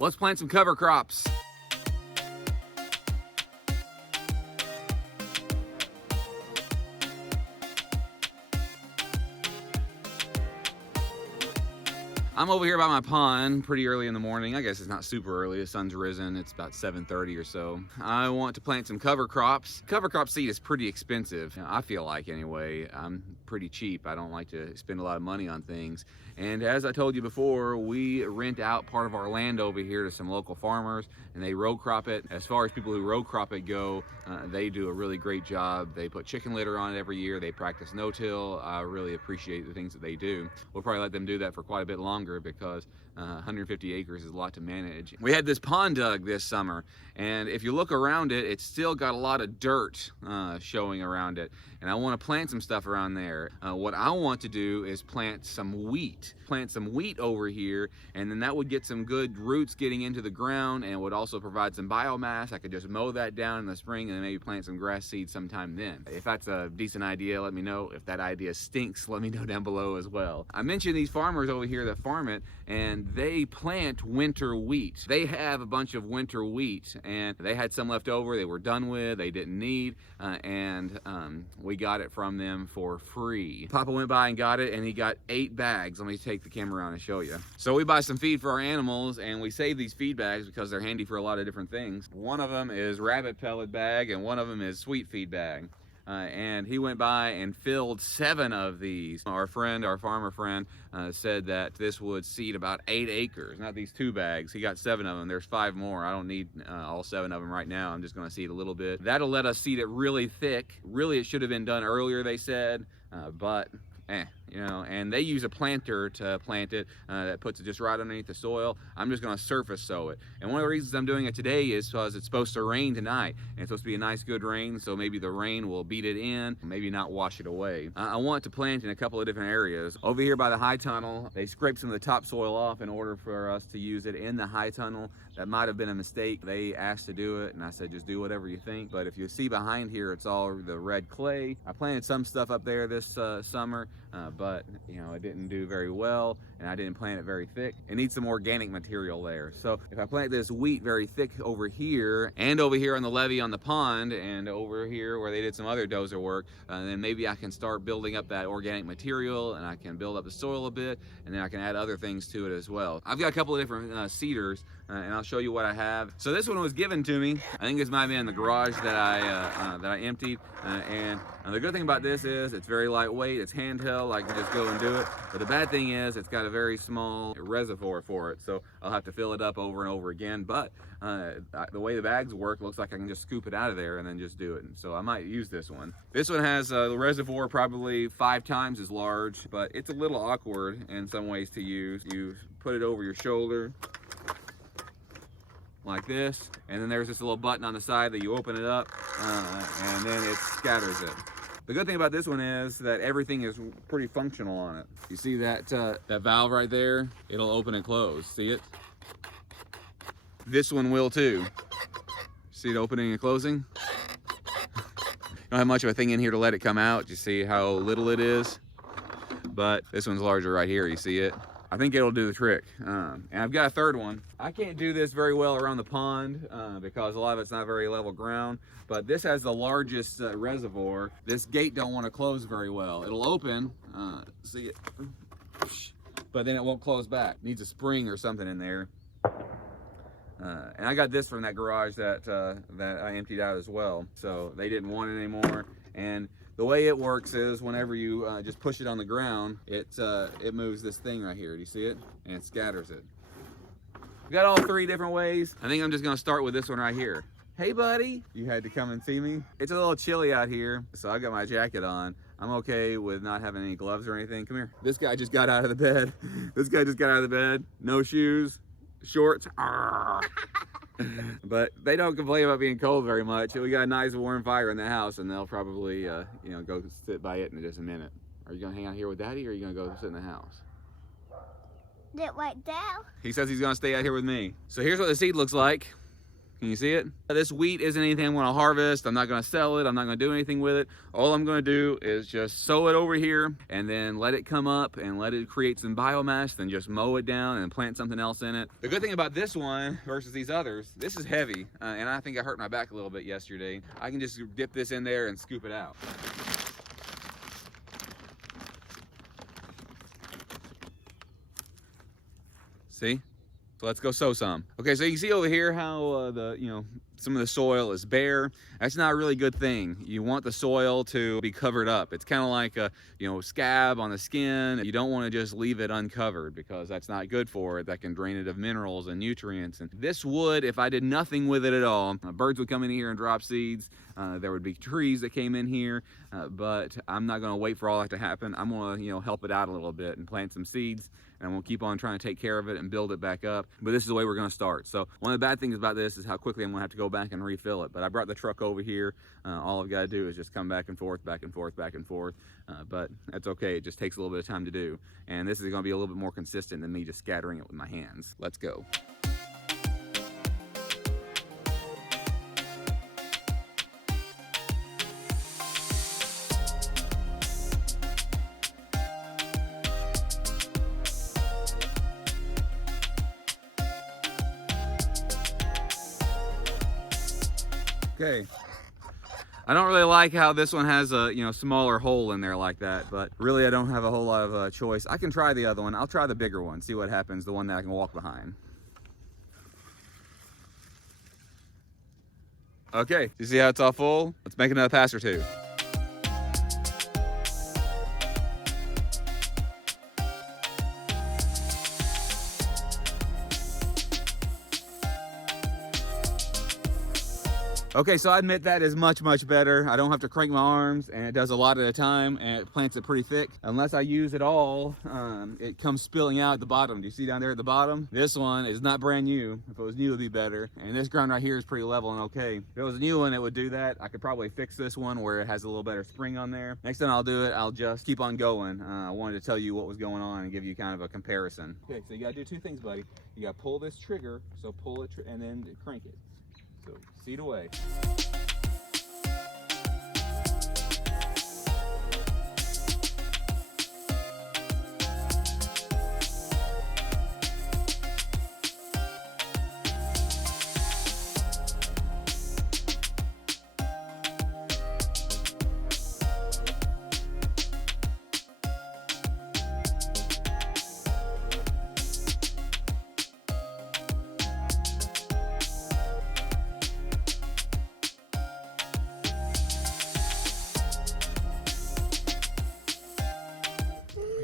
Let's plant some cover crops. I'm over here by my pond pretty early in the morning. I guess it's not super early, the sun's risen, it's about 7:30 or so. I want to plant some cover crops. Cover crop seed is pretty expensive, I feel like anyway. I'm pretty cheap, I don't like to spend a lot of money on things. And as I told you before, we rent out part of our land over here to some local farmers and they row crop it. As far as people who row crop it go, they do a really great job. They put chicken litter on it every year, they practice no-till. I really appreciate the things that they do. We'll probably let them do that for quite a bit longer because 150 acres is a lot to manage. We had this pond dug this summer, and if you look around it, it's still got a lot of dirt showing around it, and I want to plant some stuff around there. What I want to do is plant some wheat over here, and then that would get some good roots getting into the ground and would also provide some biomass. I could just mow that down in the spring and then maybe plant some grass seed sometime then. If that's a decent idea, let me know. If that idea stinks, let me know down below as well. I mentioned these farmers over here that farm it, and they plant winter wheat. They have a bunch of winter wheat, and they had some left over they were done with, they didn't need, and we got it from them for free. Papa went by and got it, and he got 8 bags. Let me take the camera around and show you. So we buy some feed for our animals, and we save these feed bags because they're handy for a lot of different things. One of them is rabbit pellet bag, and one of them is sweet feed bag. And he went by and filled 7 of these. Our farmer friend, said that this would seed about 8 acres, not these 2 bags. He got 7 of them. There's 5 more. I don't need all 7 of them right now. I'm just gonna seed a little bit. That'll let us seed it really thick. Really, it should have been done earlier, they said, but you know, and they use a planter to plant it that puts it just right underneath the soil. I'm just gonna surface sow it. And one of the reasons I'm doing it today is because it's supposed to rain tonight. And it's supposed to be a nice good rain, so maybe the rain will beat it in, maybe not wash it away. I want to plant in a couple of different areas. Over here by the high tunnel, they scraped some of the topsoil off in order for us to use it in the high tunnel. That might have been a mistake. They asked to do it, and I said, just do whatever you think. But if you see behind here, it's all the red clay. I planted some stuff up there this summer, but you know, it didn't do very well, and I didn't plant it very thick. It needs some organic material there. So if I plant this wheat very thick over here, and over here on the levee on the pond, and over here where they did some other dozer work, then maybe I can start building up that organic material, and I can build up the soil a bit, and then I can add other things to it as well. I've got a couple of different seeders, and I'll show you what I have. So this one was given to me. I think this might be in the garage that I emptied. And the good thing about this is it's very lightweight. It's handheld. I can just go and do it. But the bad thing is it's got a very small reservoir for it, so I'll have to fill it up over and over again. But the way the bags work, looks like I can just scoop it out of there and then just do it. And so I might use this one. This one has the reservoir probably 5 times as large, but it's a little awkward in some ways to use. You put it over your shoulder like this, and then there's this little button on the side that you open it up, and then it scatters it. The good thing about this one is that everything is pretty functional on it. You see that that valve right there? It'll open and close. See it? This one will too. See it opening and closing? Don't have much of a thing in here to let it come out. You see how little it is? But this one's larger right here. You see it? I think it'll do the trick. And I've got a third one. I can't do this very well around the pond because a lot of it's not very level ground, but this has the largest reservoir. This gate don't want to close very well. It'll open, see it, but then it won't close back. It needs a spring or something in there. And I got this from that garage that I emptied out as well. So they didn't want it anymore. And the way it works is whenever you just push it on the ground, it moves this thing right here. Do you see it? And it scatters it. We got all 3 different ways. I think I'm just gonna start with this one right here. Hey buddy, you had to come and see me. It's a little chilly out here, so I got my jacket on. I'm okay with not having any gloves or anything. Come here. This guy just got out of the bed. This guy just got out of the bed. No shoes, shorts. But they don't complain about being cold very much. We got a nice warm fire in the house, and they'll probably you know, go sit by it in just a minute. Are you gonna hang out here with Daddy, or are you gonna go sit in the house? Sit right down. He says he's gonna stay out here with me. So here's what the seed looks like. Can you see it? This wheat isn't anything I'm gonna harvest. I'm not gonna sell it. I'm not gonna do anything with it. All I'm gonna do is just sow it over here and then let it come up and let it create some biomass, then just mow it down and plant something else in it. The good thing about this one versus these others, this is heavy, and I think I hurt my back a little bit yesterday. I can just dip this in there and scoop it out. See? So let's go sow some. Okay, so you can see over here how some of the soil is bare. That's not a really good thing. You want the soil to be covered up. It's kind of like a scab on the skin. You don't want to just leave it uncovered because that's not good for it. That can drain it of minerals and nutrients. And this would, if I did nothing with it at all, birds would come in here and drop seeds. There would be trees that came in here, but I'm not going to wait for all that to happen. I'm going to help it out a little bit and plant some seeds, and we'll keep on trying to take care of it and build it back up. But this is the way we're going to start. So one of the bad things about this is how quickly I'm going to have to go back and refill it. But I brought the truck over here. All I've got to do is just come back and forth, back and forth, back and forth. But that's okay. It just takes a little bit of time to do. And this is going to be a little bit more consistent than me just scattering it with my hands. Let's go. Okay, I don't really like how this one has a smaller hole in there like that, but really I don't have a whole lot of choice. I can try the other one. I'll try the bigger one, see what happens, the one that I can walk behind. Okay, you see how it's all full? Let's make another pass or two. Okay, so I admit that is much, much better. I don't have to crank my arms, and it does a lot at a time, and it plants it pretty thick. Unless I use it all, it comes spilling out at the bottom. Do you see down there at the bottom? This one is not brand new. If it was new, it would be better. And this ground right here is pretty level and okay. If it was a new one, it would do that. I could probably fix this one where it has a little better spring on there. Next time I'll do it, I'll just keep on going. I wanted to tell you what was going on and give you kind of a comparison. Okay, so you gotta do two things, buddy. You gotta pull this trigger, so pull it and then crank it. So seed away.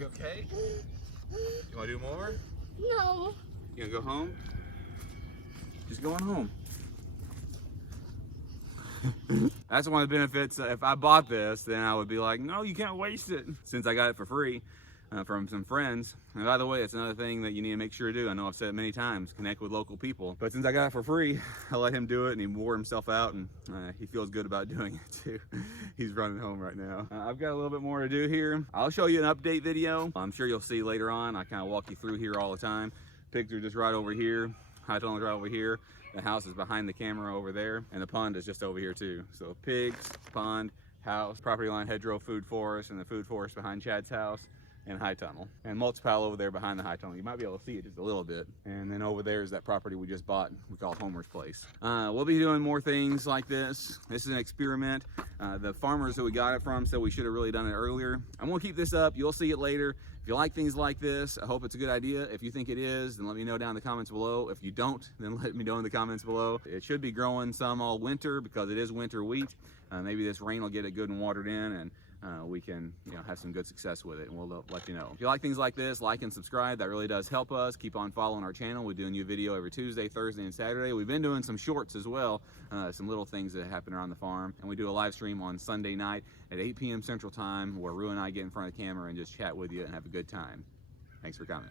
Okay? You want to do more? No. You gonna go home? Just going home. That's one of the benefits. If I bought this, then I would be like, no, you can't waste it. Since I got it for free from some friends. And by the way, it's another thing that you need to make sure to do. I know I've said it many times, connect with local people. But since I got it for free, I let him do it, and he wore himself out, and he feels good about doing it too. He's running home right now. I've got a little bit more to do here. I'll show you an update video. I'm sure you'll see later on. I kind of walk you through here all the time. Pigs are just right over here. High tunnel's right over here. The house is behind the camera over there, and the pond is just over here too. So pigs, pond, house, property line, hedgerow, food forest, and the food forest behind Chad's house, and high tunnel, and multi-pile over there behind the high tunnel. You might be able to see it just a little bit. And then over there is that property we just bought. We call it Homer's Place. We'll be doing more things like this. This is an experiment. The farmers that we got it from said we should have really done it earlier. I'm gonna keep this up. You'll see it later. If you like things like this, I hope it's a good idea. If you think it is, then let me know down in the comments below. If you don't, then let me know in the comments below. It should be growing some all winter because it is winter wheat. Maybe this rain will get it good and watered in, and we can have some good success with it, and we'll let you know. If you like things like this, like and subscribe. That really does help us. Keep on following our channel. We do a new video every Tuesday, Thursday, and Saturday. We've been doing some shorts as well, some little things that happen around the farm, and we do a live stream on Sunday night at 8 p.m. Central Time where Rue and I get in front of the camera and just chat with you and have a good time. Thanks for coming.